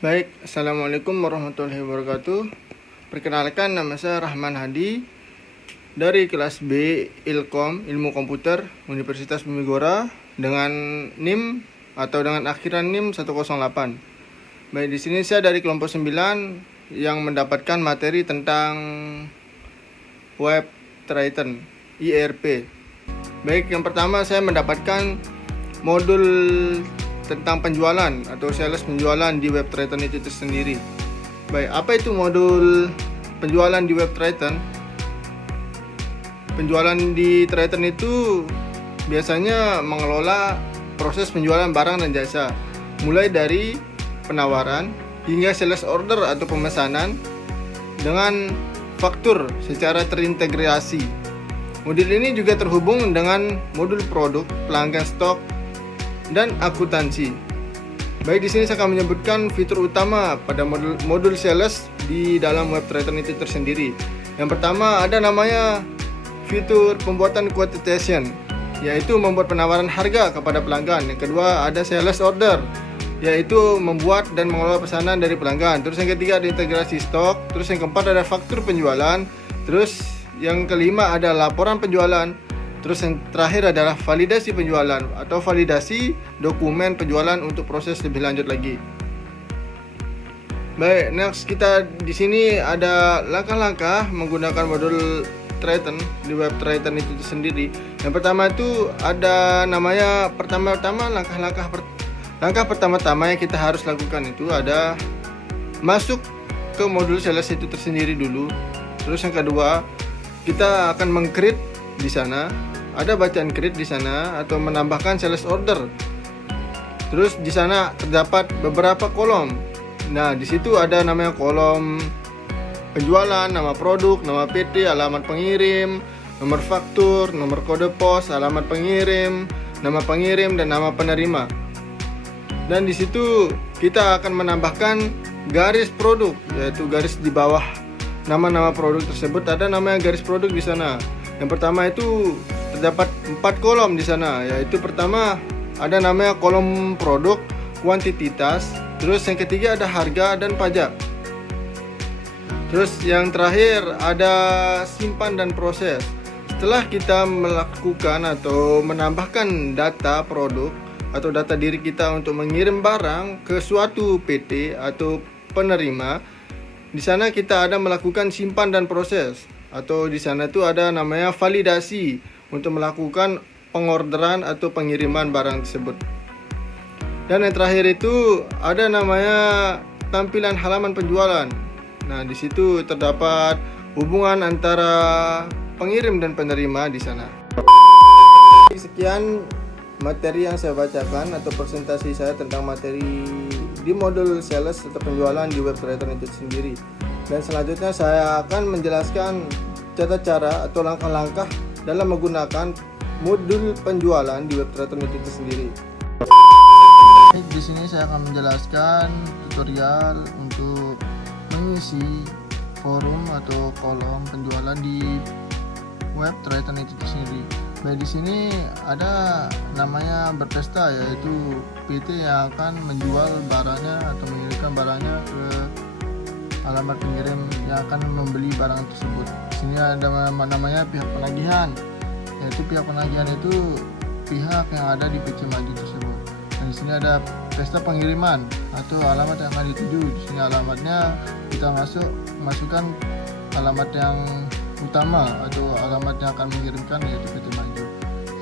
Baik, Assalamualaikum warahmatullahi wabarakatuh. Perkenalkan, nama saya Rahman Hadi dari kelas B Ilkom, Ilmu Komputer, Universitas Bumigora dengan NIM atau dengan akhiran NIM 108. Baik, di sini saya dari kelompok 9 yang mendapatkan materi tentang Web Triton, IRP. Baik, yang pertama saya mendapatkan modul tentang penjualan atau sales penjualan di Web Triton itu sendiri. Baik, apa itu modul penjualan di Web Triton? Penjualan di Triton itu biasanya mengelola proses penjualan barang dan jasa, mulai dari penawaran hingga sales order atau pemesanan dengan faktur secara terintegrasi. Modul ini juga terhubung dengan modul produk, pelanggan stok, dan akuntansi. Baik, di sini saya akan menyebutkan fitur utama pada modul sales di dalam Web Triton itu tersendiri. Yang pertama ada namanya fitur pembuatan quotation, yaitu membuat penawaran harga kepada pelanggan. Yang kedua ada sales order, yaitu membuat dan mengelola pesanan dari pelanggan. Terus yang ketiga ada integrasi stok. Terus yang keempat ada faktur penjualan. Terus yang kelima ada laporan penjualan. Terus yang terakhir adalah validasi penjualan atau validasi dokumen penjualan untuk proses lebih lanjut lagi. Baik, next kita di sini ada langkah-langkah menggunakan modul Triton di Web Triton itu sendiri. Yang pertama itu ada namanya langkah pertama-tama yang kita harus lakukan itu ada masuk ke modul sales itu tersendiri dulu. Terus yang kedua, kita akan meng-create di sana. Ada bacaan create di sana atau menambahkan sales order. Terus di sana terdapat beberapa kolom. Nah, di situ ada namanya kolom penjualan, nama produk, nama PT, alamat pengirim, nomor faktur, nomor kode pos, alamat pengirim, nama pengirim, dan nama penerima. Dan di situ kita akan menambahkan garis produk, yaitu garis di bawah nama-nama produk tersebut ada namanya garis produk di sana. Yang pertama itu terdapat 4 kolom di sana, yaitu pertama ada namanya kolom produk, kuantitas, terus yang ketiga ada harga dan pajak. Terus yang terakhir ada simpan dan proses. Setelah kita melakukan atau menambahkan data produk atau data diri kita untuk mengirim barang ke suatu PT atau penerima, di sana kita ada melakukan simpan dan proses. Atau di sana itu ada namanya validasi untuk melakukan pengorderan atau pengiriman barang tersebut. Dan yang terakhir itu ada namanya tampilan halaman penjualan. Nah, di situ terdapat hubungan antara pengirim dan penerima di sana. Sekian materi yang saya bacakan atau presentasi saya tentang materi di modul sales atau penjualan di Web Triton itu sendiri. Dan selanjutnya saya akan menjelaskan tata cara atau langkah-langkah dalam menggunakan modul penjualan di Web Triton itu sendiri. Di sini saya akan menjelaskan tutorial untuk mengisi forum atau kolom penjualan di Web Triton itu sendiri. Baik, di sini ada namanya berpesta, yaitu PT yang akan menjual barangnya atau mengirimkan barangnya ke alamat pengirim yang akan membeli barang tersebut. Di sini ada namanya pihak penagihan, yaitu pihak penagihan itu pihak yang ada di PC Maju tersebut. Dan di sini ada pesta pengiriman atau alamat yang akan dituju. Di sini alamatnya kita masukkan alamat yang utama atau alamat yang akan mengirimkan, yaitu PT Maju.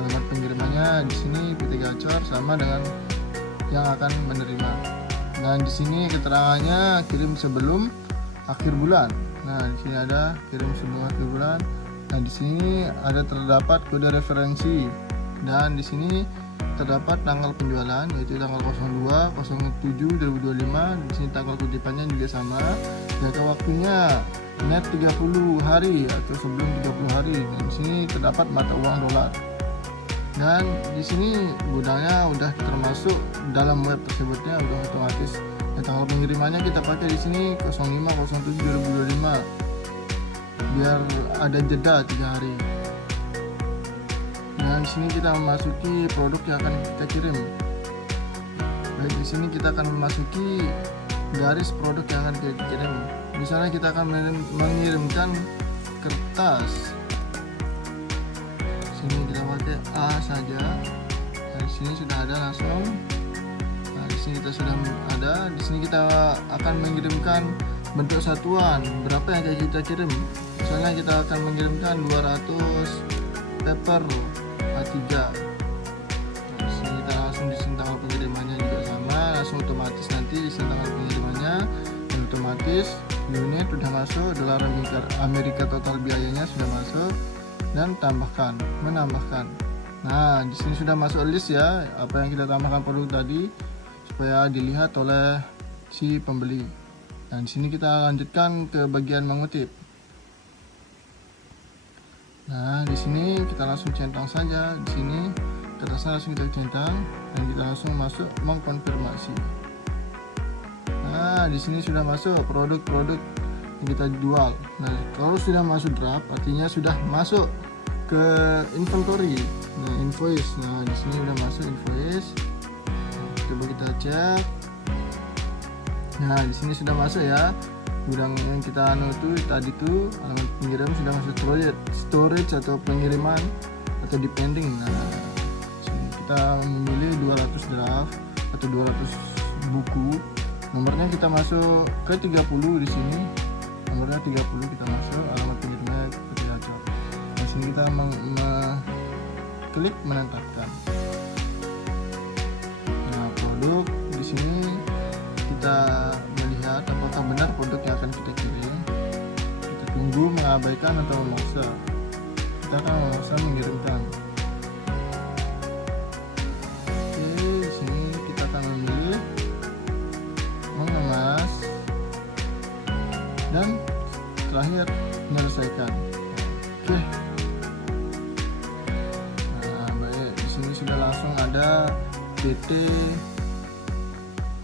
Alamat pengirimannya di sini PT Gacor sama dengan yang akan menerima. Dan di sini keterangannya kirim sebelum akhir bulan. Nah, di sini ada kirim sebelum akhir bulan. Nah, di sini ada terdapat kode referensi dan di sini terdapat tanggal penjualan, yaitu tanggal 02/07/2025. Di sini tanggal kutipannya juga sama. Jangka waktunya net 30 hari atau sebelum 30 hari. Dan di sini terdapat mata uang dolar. Dan di sini gudangnya udah termasuk dalam web tersebutnya, udah otomatis. Dan tanggal pengirimannya kita pakai di sini 05/07/2025 biar ada jeda 3 hari. Dan di sini kita memasuki produk yang akan kita kirim. Baik, di sini kita akan memasuki garis produk yang akan kita kirim. Misalnya kita akan mengirimkan kertas, sini kita pakai A saja. Di sini sudah ada langsung. Nah, di sini kita sudah ada. Di sini kita akan mengirimkan bentuk satuan, berapa yang kita kirim. Misalnya kita akan mengirimkan 200 paper A3. Nah, di sini kita langsung di sini tanggal pengirimannya juga sama, langsung otomatis nanti di sini tanggal pengirimannya, dan otomatis unit sudah masuk, dolar Amerika total biayanya sudah masuk, dan menambahkan. Nah, di sini sudah masuk list ya, apa yang kita tambahkan produk tadi supaya dilihat oleh si pembeli. Dan di sini kita lanjutkan ke bagian mengutip. Nah, di sini kita langsung centang saja. Di sini kertasnya langsung kita centang dan kita langsung masuk mengkonfirmasi. Nah, di sini sudah masuk produk-produk yang kita jual. Nah, kalau sudah masuk draft artinya sudah masuk ke inventory. Nah, invoice. Nah, di sini sudah masuk invoice. Nah, coba kita cek. Nah, di sini sudah masuk ya. Gudang yang kita itu tadi tuh alamat pengirim sudah masuk storage atau pengiriman atau depending. Nah, sini kita memilih 200 draft atau 200 buku. Nomornya kita masuk ke 30 di sini. Nomornya 30 kita masuk, alamat pengirimnya seperti aja. Di sini kita klik menetapkan. Nah, produk di sini kita melihat apakah benar produk yang akan kita kirim. Kita tunggu, mengabaikan atau memaksa. Kita akan memaksa mengirimkan. Oke, di sini kita akan memilih mengemas dan terakhir menyelesaikan. Oke. Nah, baik, di sini sudah langsung ada PT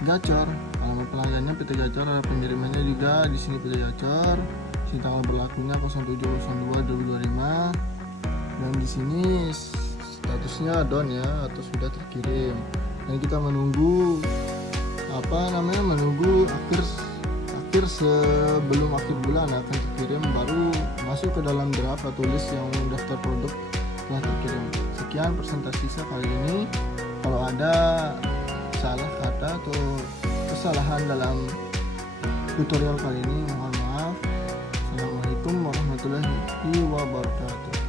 Gacor, alamat pelanggannya PT Gacor, ada pengirimannya juga di sini PT Gacor. Sini tanggal berlakunya 07/02/2025 dan di sini statusnya done ya atau sudah terkirim. Dan kita menunggu menunggu akhir sebelum akhir bulan akan terkirim, baru masuk ke dalam draft atau list yang daftar produk telah terkirim. Sekian presentasi saya kali ini. Kalau ada salah kata atau kesalahan dalam tutorial kali ini mohon maaf. Assalamualaikum warahmatullahi wabarakatuh.